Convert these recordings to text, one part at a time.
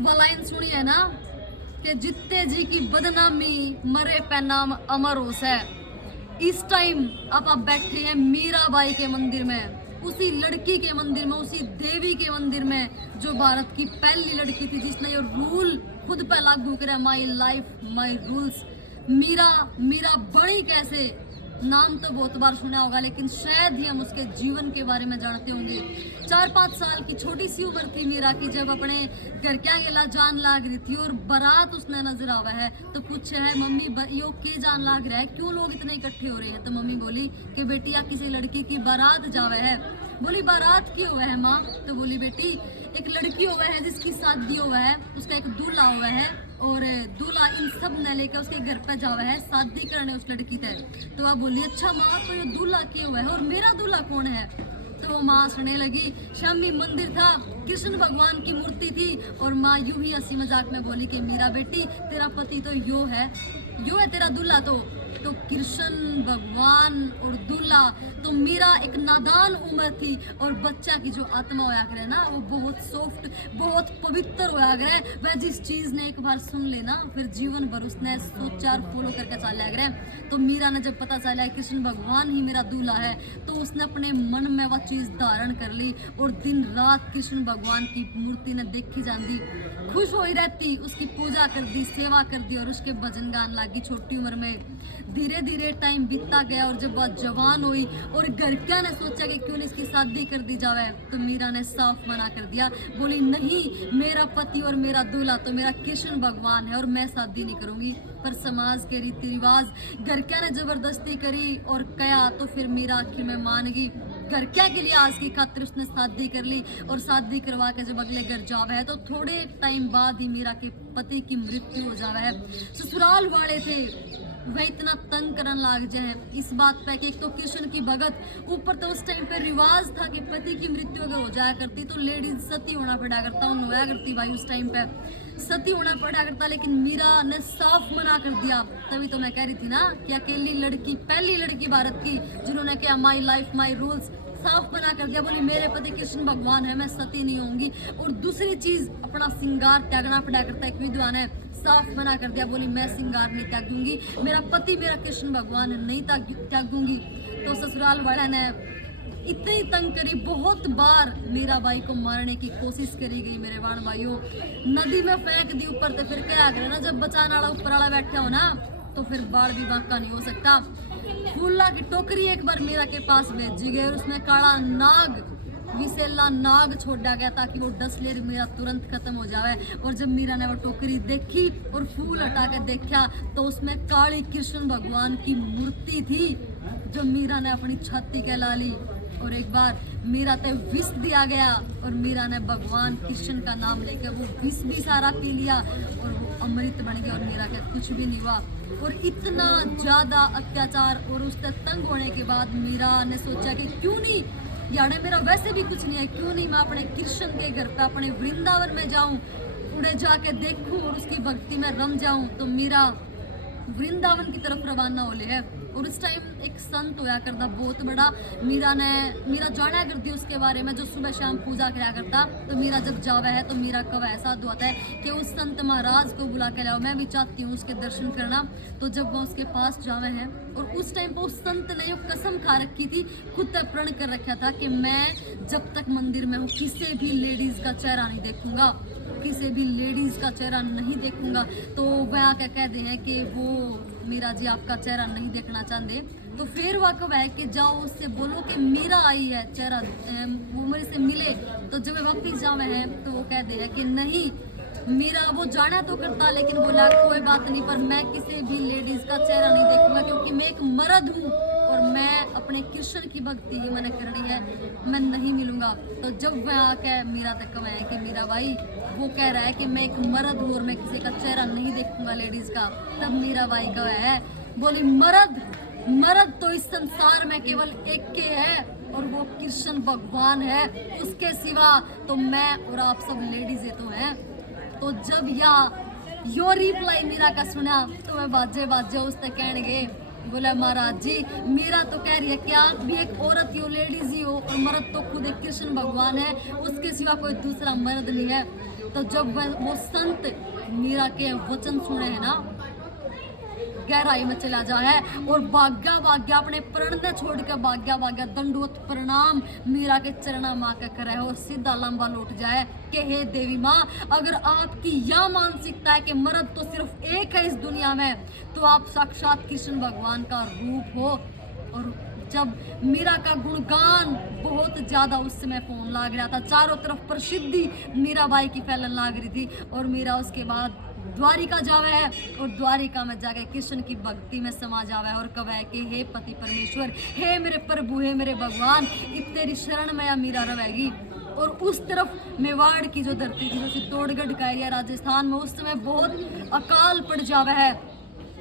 वो लाइन सुनी है ना कि जित्ते जी की बदनामी मरे पे नाम अमर होस है। इस टाइम आप बैठे हैं मीराबाई के मंदिर में, उसी लड़की के मंदिर में, उसी देवी के मंदिर में जो भारत की पहली लड़की थी जिसने ये रूल खुद पे लागू करा, my life my rules. Meera Meera बनी कैसे, नाम तो बहुत बार सुना होगा लेकिन शायद ही हम उसके जीवन के बारे में जानते होंगे। 4-5 साल की छोटी सी उम्र थी मीरा की जब अपने घर क्या गेला जान लाग रही थी और बारात उसने नजर आवा है तो पूछे है मम्मी यो के जान लाग रहा है, क्यों लोग इतने इकट्ठे हो रहे हैं। तो मम्मी बोली कि बेटिया किसी लड़की की बारात जावे है। बोली बारात क्यों हुआ है माँ। तो बोली बेटी एक लड़की हुआ है जिसकी शादी हुआ है, उसका एक दूल्हा हुआ है और दूल्हा इन सब ने लेकर उसके घर पे जावा है शादी करने उस लड़की से। तो आप बोली अच्छा माँ तो ये दूल्हा क्यों हुआ है और मेरा दूल्हा कौन है। तो वो माँ सुनने लगी शामी मंदिर था, कृष्ण भगवान की मूर्ति थी और माँ यूं ही हंसी मजाक में बोली कि मीरा बेटी तेरा पति तो यो है तेरा दूल्हा। तो कृष्ण भगवान और दूल्हा। तो मीरा एक नादान उम्र थी और बच्चा की जो आत्मा होया करे ना वो बहुत सॉफ्ट बहुत पवित्र होया करे। वह जिस चीज ने एक बार सुन लेना फिर जीवन भर उसने सोचा और फॉलो करके चला करे। तो मीरा ने जब पता चला कृष्ण भगवान ही मेरा दूल्हा है तो उसने अपने मन में वह चीज धारण कर ली और दिन रात कृष्ण भगवान की मूर्ति ने देखी जाती, खुश हो रहती, उसकी पूजा कर दी, सेवा कर दी और उसके भजन गान लगी छोटी उम्र में। धीरे धीरे टाइम बीतता गया और जब बात जवान हुई और घर क्या ने सोचा कि क्यों नहीं इसकी शादी कर दी जावे तो मीरा ने साफ मना कर दिया। बोली नहीं मेरा पति और मेरा दूल्हा तो मेरा कृष्ण भगवान है और मैं शादी नहीं करूंगी। पर समाज के रीति रिवाज घर क्या ने जबरदस्ती करी और कया तो फिर मीरा आखिर में मान गई। घर क्या के लिए आज की खातिर उसने शादी कर ली और शादी करवा के जब अगले घर जावा है तो थोड़े टाइम बाद ही मीरा के पति की मृत्यु हो जावा है। ससुराल वाले थे वह इतना तंग करन लाग जाए इस बात पे कि एक तो कृष्ण की भगत, ऊपर तो उस टाइम पे रिवाज था कि पति की मृत्यु अगर हो जाया करती तो लेडीज सती होना पड़ा करता, होया करती भाई उस टाइम पे सती होना पड़ा करता। लेकिन मीरा ने साफ मना कर दिया। तभी तो मैं कह रही थी ना कि अकेली लड़की पहली लड़की भारत की जिन्होंने कहा माई लाइफ माई रूल्स, साफ मना कर दिया। बोली मेरे पति कृष्ण भगवान है मैं सती नहीं होंगी। और दूसरी चीज अपना सिंगार त्यागना पड़ा करता, एक विद्वान है साफ मना कर दिया, बोली मैं सिंगार नहीं त्यागूंगी, मेरा पति मेरा कृष्ण भगवान है नहीं त्यागूंगी। तो ससुराल वाला ने इतनी तंग करी, बहुत बार मीराबाई को मारने की कोशिश करी गई। मेरे वाण भाइयों नदी में फेंक दी ऊपर तो फिर क्या करे ना, जब बचाने वाला ऊपर वाला बैठा हो ना तो फिर बाढ़ भी बांका नहीं हो सकता। फूला की टोकरी एक बार मीरा के पास भेजी गई और उसमें काला नाग विसेला नाग छोड़ा गया ताकि वो डसले मीरा तुरंत खत्म हो जाए। और जब मीरा ने वो टोकरी देखी और फूल हटा के देखा तो उसमें काली कृष्ण भगवान की मूर्ति थी जो मीरा ने अपनी छाती के ला ली। और एक बार मीरा ते विष दिया गया और मीरा ने भगवान कृष्ण का नाम लेकर वो विष भी सारा पी लिया और वो अमृत बन गया और मीरा का कुछ भी नहीं हुआ। और इतना ज्यादा अत्याचार और उससे तंग होने के बाद मीरा ने सोचा कि क्यों नहीं यार मेरा वैसे भी कुछ नहीं है, क्यों नहीं मैं अपने कृष्ण के घर पे अपने वृंदावन में जाऊं, उड़े जाके देखूं और उसकी भक्ति में रम जाऊं। तो मीरा वृंदावन की तरफ रवाना हो ले है। और उस टाइम एक संत होया करता बहुत बड़ा, मीरा जाना करती उसके बारे में जो सुबह शाम पूजा कराया करता। तो मीरा जब जावे है तो मीरा का ऐसा होता है कि उस संत महाराज को बुला के लाओ, मैं भी चाहती हूँ उसके दर्शन करना। तो जब वह उसके पास जावे है और उस टाइम पर उस संत ने कसम खा रखी थी, खुद तक प्रण कर रखा था कि मैं जब तक मंदिर में हूँ किसी भी लेडीज का चेहरा नहीं देखूंगा, किसी भी लेडीज का चेहरा नहीं देखूंगा। तो वह आके कहते हैं कि वो मीरा जी आपका चेहरा नहीं देखना चाहते। तो फिर वह कब है कि जाओ उससे बोलो कि मीरा आई है, चेहरा वो मेरे से मिले। तो जब वे वापिस जावे हैं तो वो कहते हैं कि नहीं मीरा वो जाना तो करता लेकिन बोला कोई बात नहीं पर मैं किसी भी लेडीज का चेहरा नहीं देखूंगा क्योंकि मैं एक मर्द हूँ और मैं अपने कृष्ण की भक्ति ही मैंने करनी है, मैं नहीं मिलूंगा। तो जब वह आके मीरा तक कमाया कि मीरा भाई वो कह रहा है कि मैं एक मर्द हूँ और मैं किसी का चेहरा नहीं देखूंगा लेडीज का, तब मीरा भाई का है बोली मर्द तो इस संसार में केवल एक के है और वो कृष्ण भगवान है, उसके सिवा तो मैं और आप सब लेडीज तो हैं। तो जब यो रिप्लाई मीरा का सुना तो मैं बाजे उससे कहने गए बोला महाराज जी मीरा तो कह रही है कि आप भी एक औरत ही हो, लेडीज ही हो और मर्द तो खुद एक कृष्ण भगवान है, उसके सिवा कोई दूसरा मर्द नहीं है। तो जब वो संत मीरा के वचन सुने है ना, गहराई में चला जा है और भाग्या भाग्या अपने प्रण ने छोड़ के भाग्या भाग्या दंडवत प्रणाम मीरा के चरणा माँ के करे और सीधा लंबा लौट जाए कि हे देवी माँ, अगर आपकी यह मानसिकता है कि मर्द तो सिर्फ एक है इस दुनिया में, तो आप साक्षात कृष्ण भगवान का रूप हो। और जब मीरा का गुणगान बहुत ज्यादा उस समय फोन लाग रहा था, चारों तरफ प्रसिद्धि मीराबाई की फैलन लाग रही थी, और मीरा उसके बाद द्वारिका जावे है और द्वारिका में जाके कृष्ण की भक्ति में समा जावे है और कहे कि हे पति परमेश्वर, हे मेरे प्रभु, हे मेरे भगवान, इत तेरी शरण में या मीरा रहेगी। और उस तरफ मेवाड़ की जो धरती थी, जो चित्तौड़गढ़ का एरिया राजस्थान में, उस समय बहुत अकाल पड़ जावे है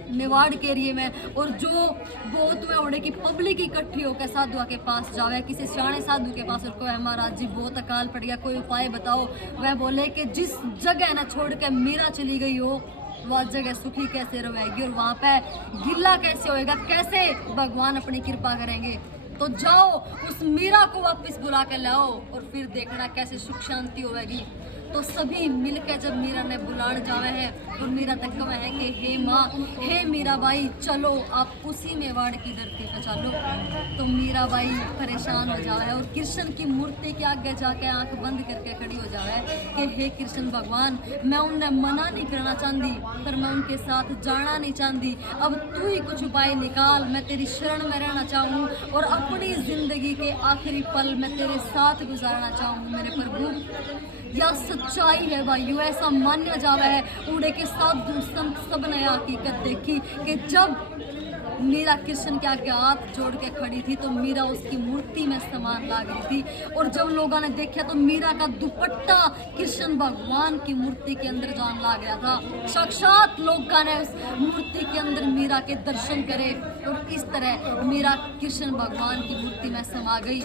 मेवाड़ के एरिए में, और जो बहुत में उड़े की पब्लिक इकट्ठी होकर साधुआ के पास जावे, किसी सियाणे साधु के पास, और कहे महाराज जी बहुत अकाल पड़ गया, कोई उपाय बताओ। वह बोले कि जिस जगह ना छोड़ के मीरा चली गई हो, वह जगह सुखी कैसे रहेगी और वहाँ पे गिल्ला कैसे होएगा, कैसे भगवान अपनी कृपा करेंगे। तो जाओ उस मीरा को वापस बुला के लाओ और फिर देखना कैसे सुख शांति होगी। तो सभी मिलकर जब मीरा ने बुलाने जावे है और मीरा तक कहे है कि हे माँ, हे मीराबाई, चलो आप उसी मेवाड़ की धरती पे चलो। तो मीराबाई परेशान हो जावे है और कृष्ण की मूर्ति के आगे जाके आंख बंद करके खड़ी हो जावे है कि हे कृष्ण भगवान, मैं उन्हें मना नहीं करना चाहती, पर मैं उनके साथ जाना नहीं चाहती, अब तू ही कुछ उपाय निकाल, मैं तेरी शरण में रहना चाहूँ और अपनी जिंदगी के आखिरी पल मैं तेरे साथ गुजारना चाहूँ मेरे प्रभु। यह सच्चाई है भाइयों, ऐसा मान्या जावा है। उड़े के साधु संत सब ने हकीकत देखी कि जब मीरा कृष्ण के आगे हाथ जोड़ के खड़ी थी तो मीरा उसकी मूर्ति में समान लाग रही थी, और जब लोगों ने देखा तो मीरा का दुपट्टा कृष्ण भगवान की मूर्ति के अंदर जान लाग रहा था। साक्षात लोगों ने उस मूर्ति के अंदर मीरा के दर्शन करे और इस तरह मीरा कृष्ण भगवान की मूर्ति में समा गई।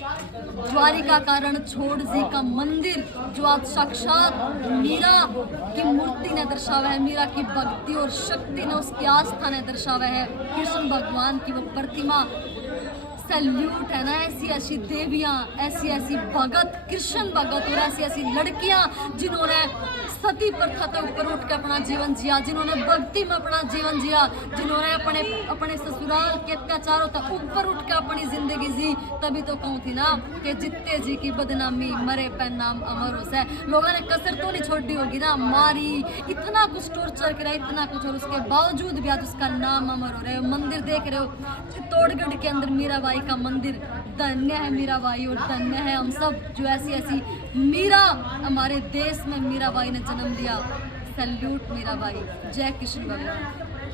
द्वारिका का रणछोड़ जी का मंदिर जो आज साक्षात मीरा की मूर्ति ने दर्शावा है, मीरा की भक्ति और शक्ति ने, उसकी आस्था ने दर्शावा है, कृष्ण भगवान की वो प्रतिमा। सैल्यूट है ना, ऐसी ऐसी देवियाँ, ऐसी ऐसी भगत, कृष्ण भगत, और ऐसी ऐसी लड़कियाँ जिन्होंने सती प्रथा के ऊपर उठ के अपना जीवन जिया, जिन्होंने भक्ति में अपना जीवन जिया, जिन्होंने अपने अपने ससुराल के अत्याचारों तक ऊपर उठ के अपनी जिंदगी जी। तभी तो कहूँ थी ना कि जित्ते जी की बदनामी, मरे पे नाम अमर हो से। लोगों ने कसर तो नहीं छोड़ी होगी ना, मारी, इतना कुछ टॉर्चर करा, इतना कुछ, और उसके बावजूद भी आज उसका नाम अमर हो रहे हो। मंदिर देख रहे हो चित्तौड़गढ़ के अंदर मीराबाई का मंदिर, धन्य है मीराबाई और धन्य है हम सब जो ऐसी ऐसी मीरा हमारे देश में मीराबाई ने जन्म लिया। सैल्यूट मीराबाई, जय कृष्ण भगवान।